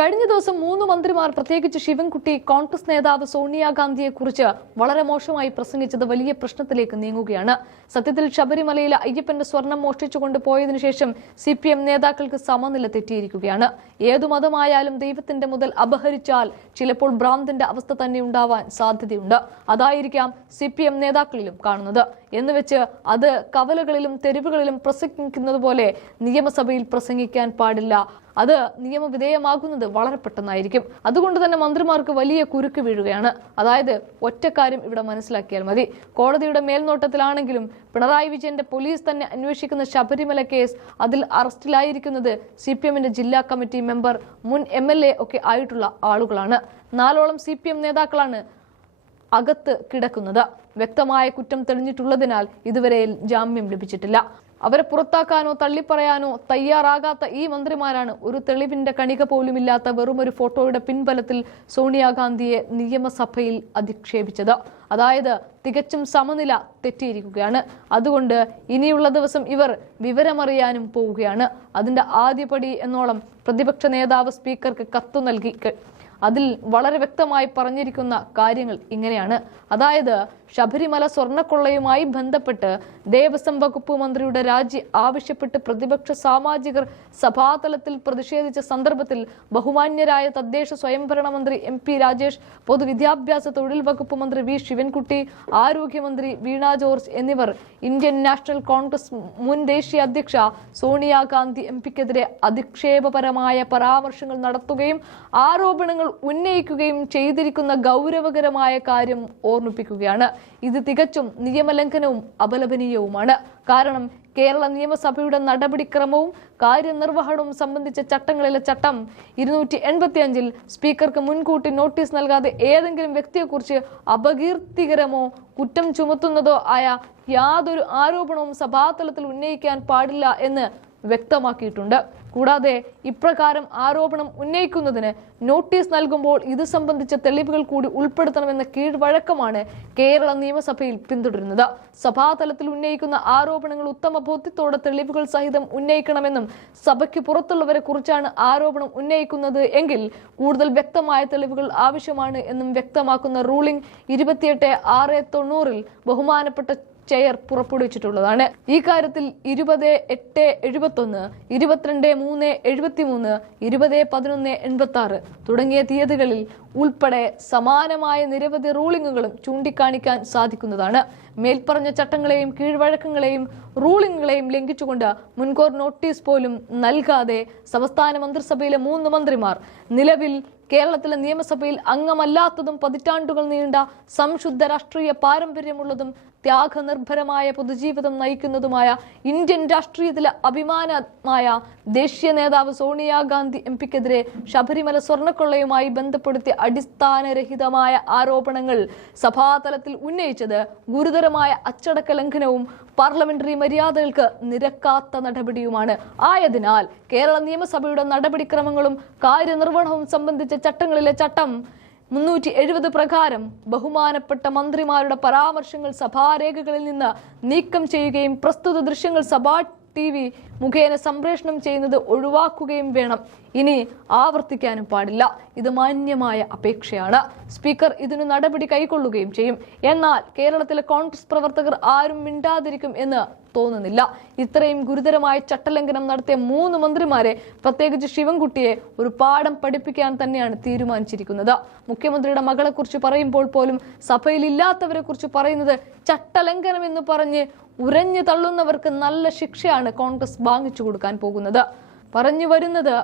കഴിഞ്ഞ ദിവസം മൂന്ന് മന്ത്രിമാർ പ്രത്യേകിച്ച് ശിവൻകുട്ടി കോൺഗ്രസ് നേതാവ് സോണിയാഗാന്ധിയെ കുറിച്ച് വളരെ മോശമായി പ്രസംഗിച്ചത് വലിയ പ്രശ്നത്തിലേക്ക് നീങ്ങുകയാണ്. സത്യത്തിൽ ശബരിമലയിൽ അയ്യപ്പന്റെ സ്വർണം മോഷ്ടിച്ചുകൊണ്ട് പോയതിനു ശേഷം സി പി എം നേതാക്കൾക്ക് സമനില തെറ്റിയിരിക്കുകയാണ്. ഏതു മതമായാലും ദൈവത്തിന്റെ മുതൽ അപഹരിച്ചാൽ ചിലപ്പോൾ ഭ്രാന്തിന്റെ അവസ്ഥ തന്നെ ഉണ്ടാവാൻ സാധ്യതയുണ്ട്. അതായിരിക്കാം സി പി എം നേതാക്കളിലും കാണുന്നത്. എന്നുവെച്ച് അത് കവലകളിലും തെരുവുകളിലും പ്രസംഗിക്കുന്നത് പോലെ നിയമസഭയിൽ പ്രസംഗിക്കാൻ പാടില്ല. അത് നിയമവിധേയമാകുന്നത് വളരെ പെട്ടെന്നായിരിക്കും. അതുകൊണ്ട് തന്നെ മന്ത്രിമാർക്ക് വലിയ കുരുക്ക് വീഴുകയാണ്. അതായത് ഒറ്റക്കാര്യം ഇവിടെ മനസ്സിലാക്കിയാൽ മതി. കോടതിയുടെ മേൽനോട്ടത്തിലാണെങ്കിലും പിണറായി വിജയന്റെ പോലീസ് തന്നെ അന്വേഷിക്കുന്ന ശബരിമല കേസ് അതിൽ അറസ്റ്റിലായിരിക്കുന്നത് സി പി എമ്മിന്റെ ജില്ലാ കമ്മിറ്റി മെമ്പർ മുൻ എം എൽ എ ഒക്കെ ആയിട്ടുള്ള ആളുകളാണ്. നാലോളം സി പി എം നേതാക്കളാണ് അകത്ത് കിടക്കുന്നത്. വ്യക്തമായ കുറ്റം തെളിഞ്ഞിട്ടുള്ളതിനാൽ ഇതുവരെ ജാമ്യം ലഭിച്ചിട്ടില്ല. അവരെ പുറത്താക്കാനോ തള്ളിപ്പറയാനോ തയ്യാറാകാത്ത ഈ മന്ത്രിമാരാണ് ഒരു തെളിവിന്റെ കണിക പോലുമില്ലാത്ത വെറുമൊരു ഫോട്ടോയുടെ പിൻബലത്തിൽ സോണിയാഗാന്ധിയെ നിയമസഭയിൽ അധിക്ഷേപിച്ചത്. അതായത് തികച്ചും സമനില തെറ്റിയിരിക്കുകയാണ്. അതുകൊണ്ട് ഇനിയുള്ള ദിവസം ഇവർ വിവരമറിയാനും പോവുകയാണ്. അതിന്റെ ആദ്യപടി എന്നോളം പ്രതിപക്ഷ നേതാവ് സ്പീക്കർക്ക് കത്തു നൽകി അതിൽ വളരെ വ്യക്തമായി പറഞ്ഞിരിക്കുന്ന കാര്യങ്ങൾ ഇങ്ങനെയാണ്. അതായത് ശബരിമല സ്വർണക്കൊള്ളയുമായി ബന്ധപ്പെട്ട് ദേവസ്വം വകുപ്പ് മന്ത്രിയുടെ രാജി ആവശ്യപ്പെട്ട് പ്രതിപക്ഷ സാമാജികർ സഭാതലത്തിൽ പ്രതിഷേധിച്ച സന്ദർഭത്തിൽ ബഹുമാന്യരായ തദ്ദേശ സ്വയംഭരണ മന്ത്രി എം പി രാജേഷ് പൊതുവിദ്യാഭ്യാസ തൊഴിൽ വകുപ്പ് മന്ത്രി വി ശിവൻകുട്ടി ആരോഗ്യമന്ത്രി വീണ ജോർജ് എന്നിവർ ഇന്ത്യൻ നാഷണൽ കോൺഗ്രസ് മുൻ ദേശീയ അധ്യക്ഷ സോണിയാഗാന്ധി എം പിക്കെതിരെ അധിക്ഷേപപരമായ പരാമർശങ്ങൾ നടത്തുകയും ആരോപണങ്ങൾ ഉന്നയിക്കുകയും ചെയ്തിരിക്കുന്ന ഗൗരവകരമായ കാര്യം ഓർമ്മിപ്പിക്കുകയാണ്. ഇത് തികച്ചും നിയമലംഘനവും അപലപനീയവുമാണ്. കാരണം കേരള നിയമസഭയുടെ നടപടിക്രമവും കാര്യനിർവഹണവും സംബന്ധിച്ച ചട്ടങ്ങളിലെ ചട്ടം. ഇരുന്നൂറ്റി എൺപത്തി അഞ്ചിൽ സ്പീക്കർക്ക് മുൻകൂട്ടി നോട്ടീസ് നൽകാതെ ഏതെങ്കിലും വ്യക്തിയെക്കുറിച്ച് അപകീർത്തികരമോ കുറ്റം ചുമത്തുന്നതോ ആയ യാതൊരു ആരോപണവും സഭാതലത്തിൽ ഉന്നയിക്കാൻ പാടില്ല എന്ന് വ്യക്തമാക്കിയിട്ടുണ്ട്. കൂടാതെ ഇപ്രകാരം ആരോപണം ഉന്നയിക്കുന്നതിന് നോട്ടീസ് നൽകുമ്പോൾ ഇത് സംബന്ധിച്ച തെളിവുകൾ കൂടി ഉൾപ്പെടുത്തണമെന്ന കീഴ്വഴക്കമാണ് കേരള നിയമസഭയിൽ പിന്തുടരുന്നത്. സഭാതലത്തിൽ ഉന്നയിക്കുന്ന ആരോപണങ്ങൾ ഉത്തമ ബോധ്യത്തോടെ തെളിവുകൾ സഹിതം ഉന്നയിക്കണമെന്നും സഭയ്ക്ക് പുറത്തുള്ളവരെ കുറിച്ചാണ് ആരോപണം ഉന്നയിക്കുന്നത് എങ്കിൽ കൂടുതൽ വ്യക്തമായ തെളിവുകൾ ആവശ്യമാണ് എന്നും വ്യക്തമാക്കുന്ന റൂളിംഗ് ഇരുപത്തിയെട്ട് ആറ് തൊണ്ണൂറിൽ ബഹുമാനപ്പെട്ട ചെയർ പുറപ്പെടുവിച്ചിട്ടുള്ളതാണ്. ഈ കാര്യത്തിൽ ഇരുപത് എട്ട് എഴുപത്തൊന്ന് ഇരുപത്തിരണ്ട് മൂന്ന് എഴുപത്തി മൂന്ന് ഇരുപത് പതിനൊന്ന് എൺപത്തി ആറ് തുടങ്ങിയ തീയതികളിൽ ഉൾപ്പെടെ സമാനമായ നിരവധി റൂളിങ്ങുകളും ചൂണ്ടിക്കാണിക്കാൻ സാധിക്കുന്നതാണ്. മേൽപ്പറഞ്ഞ ചട്ടങ്ങളെയും കീഴ്വഴക്കങ്ങളെയും റൂളിങ്ങുകളെയും ലംഘിച്ചുകൊണ്ട് മുൻകൂർ നോട്ടീസ് പോലും നൽകാതെ സംസ്ഥാന മന്ത്രിസഭയിലെ മൂന്ന് മന്ത്രിമാർ നിലവിൽ കേരളത്തിലെ നിയമസഭയിൽ അംഗമല്ലാത്തതും പതിറ്റാണ്ടുകൾ നീണ്ട സംശുദ്ധ രാഷ്ട്രീയ പാരമ്പര്യമുള്ളതും ത്യാഗനിർഭരമായ പൊതുജീവിതം നയിക്കുന്നതുമായ ഇന്ത്യൻ രാഷ്ട്രീയത്തിലെ അഭിമാനമായ ദേശീയ നേതാവ് സോണിയാഗാന്ധി എം പിക്കെതിരെ ശബരിമല സ്വർണക്കൊള്ളയുമായി ബന്ധപ്പെടുത്തിയ അടിസ്ഥാനരഹിതമായ ആരോപണങ്ങൾ സഭാതലത്തിൽ ഉന്നയിച്ചത് ഗുരുതരമായ അച്ചടക്ക ലംഘനവും പാർലമെന്ററി മര്യാദകൾക്ക് നിരക്കാത്ത നടപടിയുമാണ്. ആയതിനാൽ കേരള നിയമസഭയുടെ നടപടിക്രമങ്ങളും കാര്യനിർവഹണവും സംബന്ധിച്ച ചട്ടങ്ങളിലെ ചട്ടം. മുന്നൂറ്റി എഴുപത് പ്രകാരം ബഹുമാനപ്പെട്ട മന്ത്രിമാരുടെ പരാമർശങ്ങൾ സഭാരേഖകളിൽ നിന്ന് നീക്കം ചെയ്യുകയും പ്രസ്തുത ദൃശ്യങ്ങൾ സഭാ ടി വി മുഖേന സംപ്രേഷണം ചെയ്യുന്നത് ഒഴിവാക്കുകയും വേണം. ഇനി ആവർത്തിക്കാനും പാടില്ല. ഇത് മാന്യമായ അപേക്ഷയാണ്. സ്പീക്കർ ഇതിനു നടപടി കൈക്കൊള്ളുകയും ചെയ്യും. എന്നാൽ കേരളത്തിലെ കോൺഗ്രസ് പ്രവർത്തകർ ആരും മിണ്ടാതിരിക്കും എന്ന് തോന്നുന്നില്ല. ഇത്രയും ഗുരുതരമായ ചട്ടലംഘനം നടത്തിയ മൂന്ന് മന്ത്രിമാരെ പ്രത്യേകിച്ച് ശിവൻകുട്ടിയെ ഒരു പാഠം പഠിപ്പിക്കാൻ തന്നെയാണ് തീരുമാനിച്ചിരിക്കുന്നത്. മുഖ്യമന്ത്രിയുടെ മകളെക്കുറിച്ച് പറയുമ്പോൾ പോലും സഭയിൽ ഇല്ലാത്തവരെ കുറിച്ച് പറയുന്നത് ചട്ടലംഘനം എന്ന് പറഞ്ഞ് ഉരഞ്ഞു തള്ളുന്നവർക്ക് നല്ല ശിക്ഷയാണ് കോൺഗ്രസ് വാങ്ങിച്ചു കൊടുക്കാൻ പോകുന്നത്. പറഞ്ഞു വരുന്നത്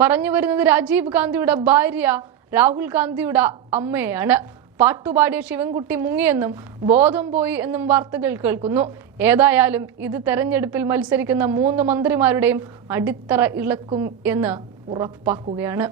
പറഞ്ഞു വരുന്നത് രാജീവ് ഗാന്ധിയുടെ ഭാര്യ രാഹുൽ ഗാന്ധിയുടെ അമ്മയാണ് പാട്ടുപാടിയ ശിവൻകുട്ടി മുങ്ങിയെന്നും ബോധം പോയി എന്നും വാർത്തകൾ കേൾക്കുന്നു. ഏതായാലും ഇത് തെരഞ്ഞെടുപ്പിൽ മത്സരിക്കുന്ന മൂന്ന് മന്ത്രിമാരുടെയും അടിത്തറ ഇളക്കും എന്ന് ഉറപ്പാക്കുകയാണ്.